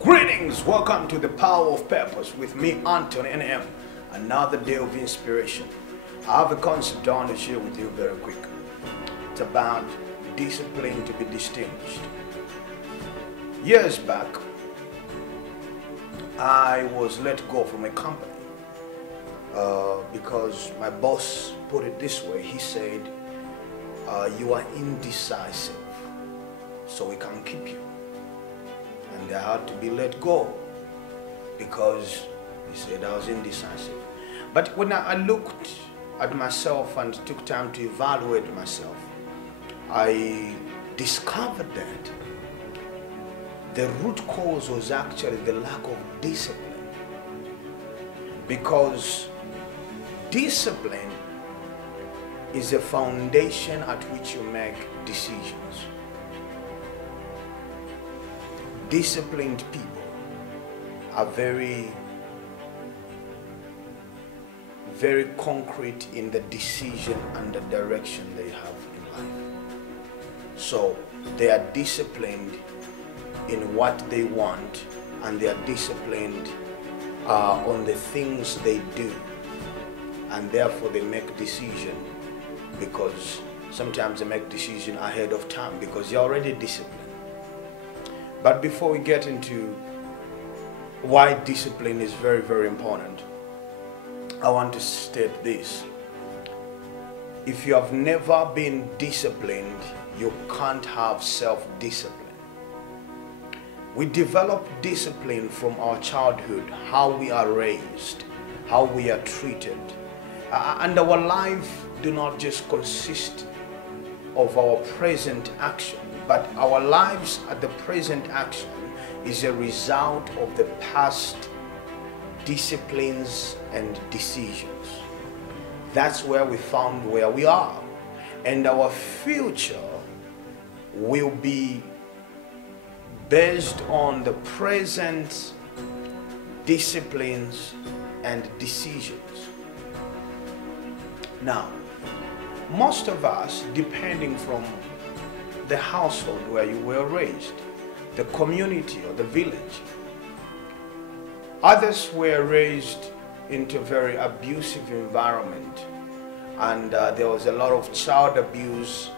Greetings, welcome to the Power of Purpose with me, Anthony NM. Another day of inspiration. I have a concept I want to share with you very quick. It's about discipline to be distinguished. Years back, I was let go from a company because my boss put it this way. He said, you are indecisive, so we can't keep you. And I had to be let go because he said I was indecisive. But when I looked at myself and took time to evaluate myself, I discovered that the root cause was actually the lack of discipline. Because discipline is a foundation at which you make decisions. Disciplined people are very concrete in the decision and the direction they have in life. So they are disciplined in what they want, and they are disciplined on the things they do, and therefore they make decision because sometimes they make decision ahead of time because you're already disciplined. But before we get into why discipline is very important, I want to state this. If you have never been disciplined, you can't have self-discipline. We develop discipline from our childhood, how we are raised, how we are treated. And our life do not just consist of our present action, but our lives at the present action is a result of the past disciplines and decisions. That's where we found where we are. And our future will be based on the present disciplines and decisions. Now, most of us, depending from the household where you were raised, the community or the village. Others were raised into a very abusive environment, and there was a lot of child abuse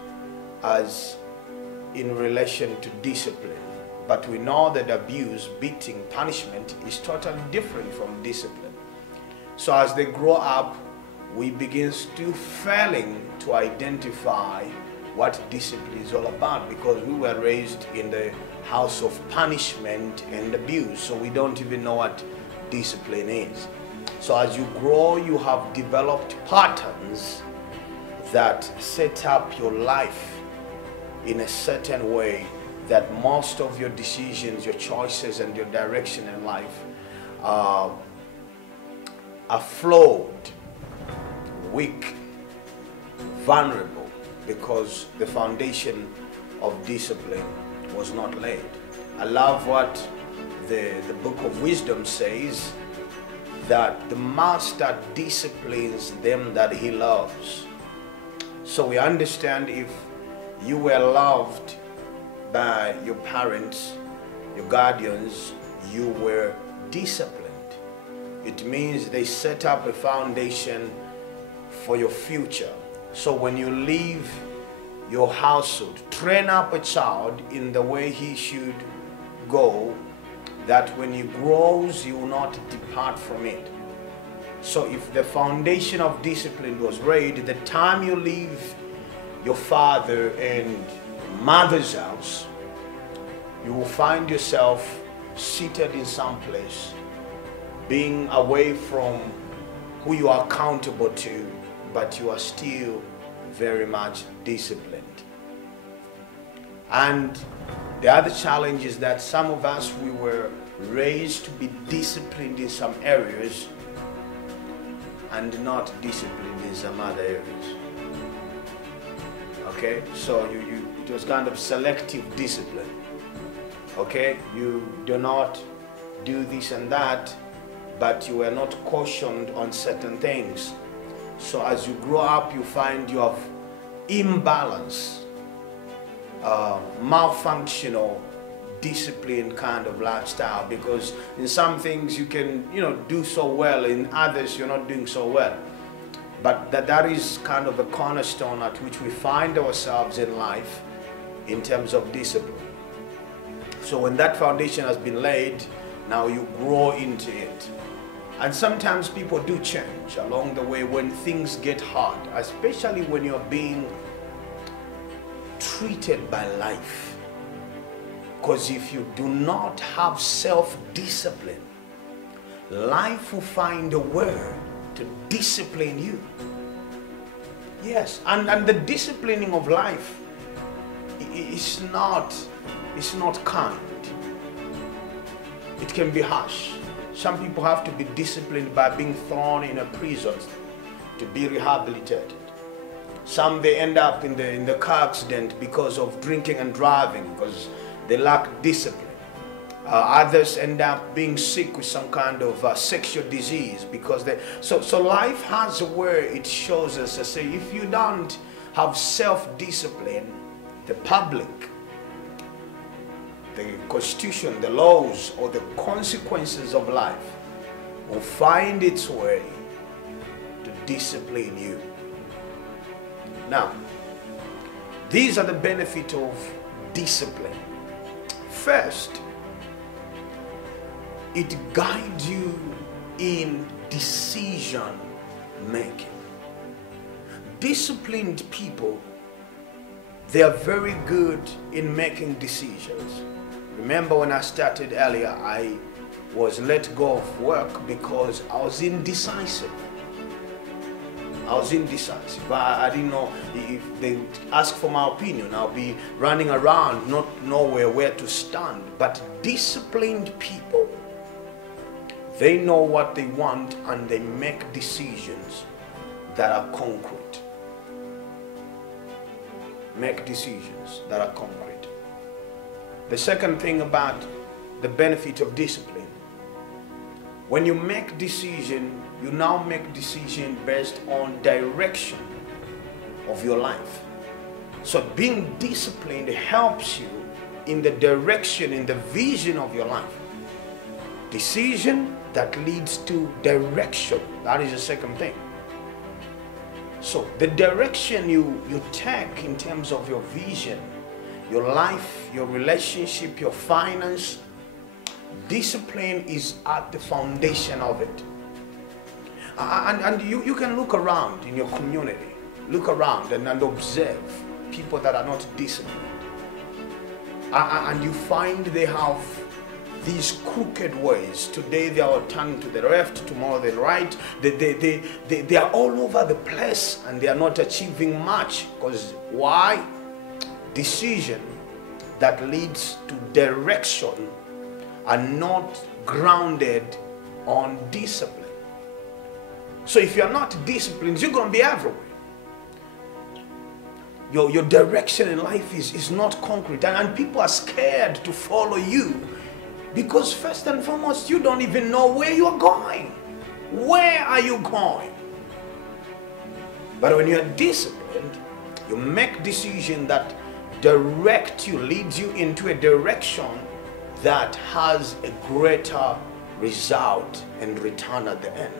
as in relation to discipline. But we know that abuse, beating, punishment is totally different from discipline. So as they grow up, we begin still failing to identify what discipline is all about, because we were raised in the house of punishment and abuse, so we don't even know what discipline is. So as you grow, you have developed patterns that set up your life in a certain way that most of your decisions, your choices, and your direction in life are flawed, weak, vulnerable, because the foundation of discipline was not laid. I love what the book of wisdom says, that the master disciplines them that he loves. So we understand, if you were loved by your parents, your guardians, you were disciplined. It means they set up a foundation for your future. So when you leave your household, train up a child in the way he should go, that when he grows, he will not depart from it. So if the foundation of discipline was laid, the time you leave your father and mother's house, you will find yourself seated in some place, being away from who you are accountable to, but you are still very much disciplined. And the other challenge is that some of us, we were raised to be disciplined in some areas and not disciplined in some other areas. Okay, so it was kind of selective discipline. Okay, you do not do this and that, but you were not cautioned on certain things. So as you grow up, you find you have imbalance, malfunctional disciplined kind of lifestyle, because in some things you can, do so well, in others you're not doing so well. But that is kind of the cornerstone at which we find ourselves in life in terms of discipline. So when that foundation has been laid, now you grow into it. And sometimes people do change along the way when things get hard, especially when you're being treated by life. Because if you do not have self-discipline, life will find a way to discipline you. Yes, and the disciplining of life is not kind. It can be harsh. Some people have to be disciplined by being thrown in a prison to be rehabilitated. Some, they end up in the car accident because of drinking and driving, because they lack discipline. Others end up being sick with some kind of sexual disease because they... So life has a way it shows us, say, if you don't have self-discipline, the public, the constitution, the laws, or the consequences of life will find its way to discipline you. Now, these are the benefits of discipline. First, it guides you in decision making. Disciplined people, they are very good in making decisions. Remember when I started earlier, I was let go of work because I was indecisive. I didn't know if they ask for my opinion. I'll be running around, not knowing where to stand. But disciplined people, they know what they want and they make decisions that are concrete. Make decisions that are concrete. The second thing about the benefit of discipline, when you make decision, you now make decision based on direction of your life. So being disciplined helps you in the direction, in the vision of your life. Decision that leads to direction, that is the second thing. So the direction you take in terms of your vision, your life, your relationship, your finance, discipline is at the foundation of it. And you can look around in your community, look around and observe people that are not disciplined. And you find they have these crooked ways. Today they are turning to the left, tomorrow the right. They are all over the place and they are not achieving much. Because why? Decision that leads to direction are not grounded on discipline. So if you're not disciplined, you're going to be everywhere. Your direction in life is not concrete, and people are scared to follow you because first and foremost, you don't even know where you are going. Where are you going? But when you are disciplined, you make decisions that direct you, lead you into a direction that has a greater result and return at the end.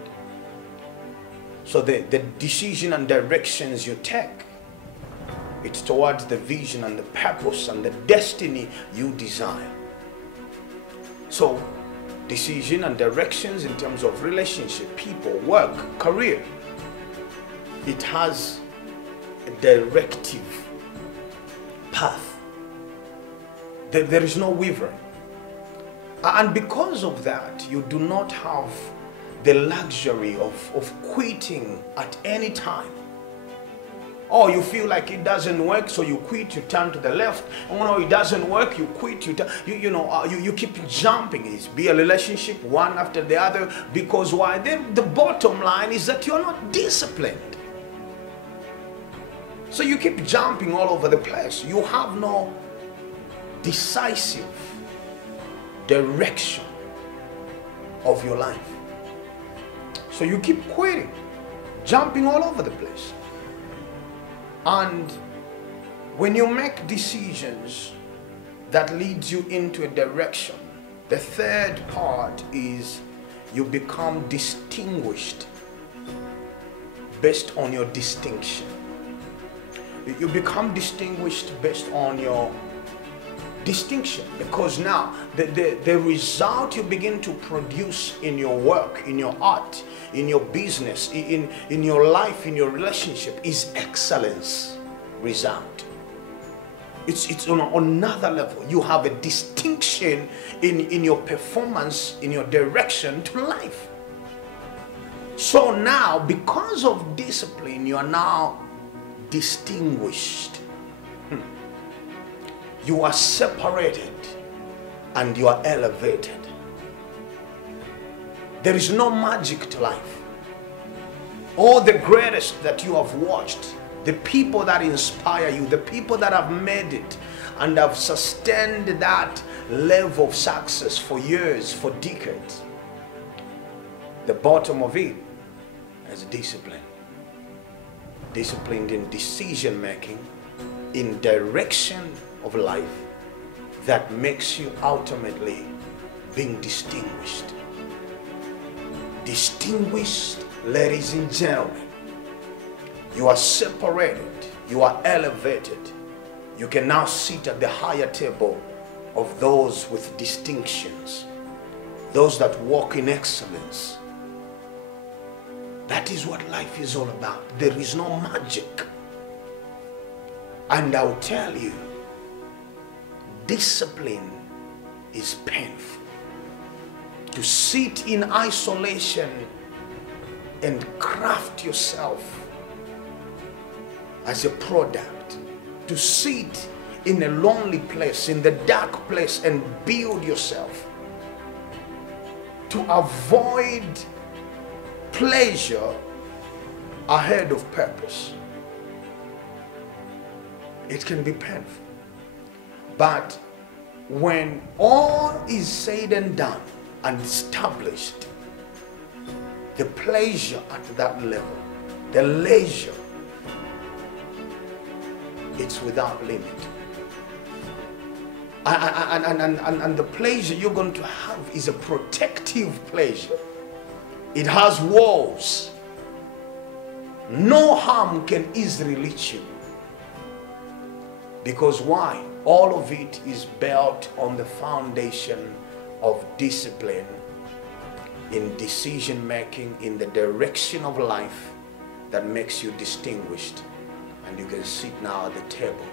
So the decision and directions you take, it's towards the vision and the purpose and the destiny you desire. So decision and directions in terms of relationship, people, work, career, it has a directive path. There is no wavering. And because of that, you do not have the luxury of quitting at any time. Or you feel like it doesn't work, so you quit, you turn to the left. Oh no, it doesn't work, you quit, you keep jumping. It's be a relationship one after the other. Because why? Then the bottom line is that you're not disciplined. So you keep jumping all over the place. You have no decisive direction of your life. So you keep quitting, jumping all over the place. And when you make decisions that leads you into a direction. The third part is you become distinguished based on your distinction. You become distinguished based on your distinction, because now the result you begin to produce in your work, in your art, in your business, in your life, in your relationship is excellence result. It's on another level. You have a distinction in your performance, in your direction to life. So now, because of discipline, you are now distinguished. You are separated and you are elevated. There is no magic to life. All the greatest that you have watched, the people that inspire you, the people that have made it and have sustained that level of success for years, for decades, the bottom of it is discipline. Disciplined in decision making, in direction of life that makes you ultimately being distinguished. Distinguished, ladies and gentlemen. You are separated, you are elevated. You can now sit at the higher table of those with distinctions, those that walk in excellence. That is what life is all about. There is no magic. And I'll tell you, discipline is painful. To sit in isolation and craft yourself as a product, to sit in a lonely place, in the dark place, and build yourself, to avoid pleasure ahead of purpose. It can be painful. But when all is said and done and established, the pleasure at that level, the leisure, it's without limit. And the pleasure you're going to have is a protective pleasure. It has walls. No harm can easily reach you. Because why? All of it is built on the foundation of discipline, in decision making, in the direction of life that makes you distinguished. And you can sit now at the table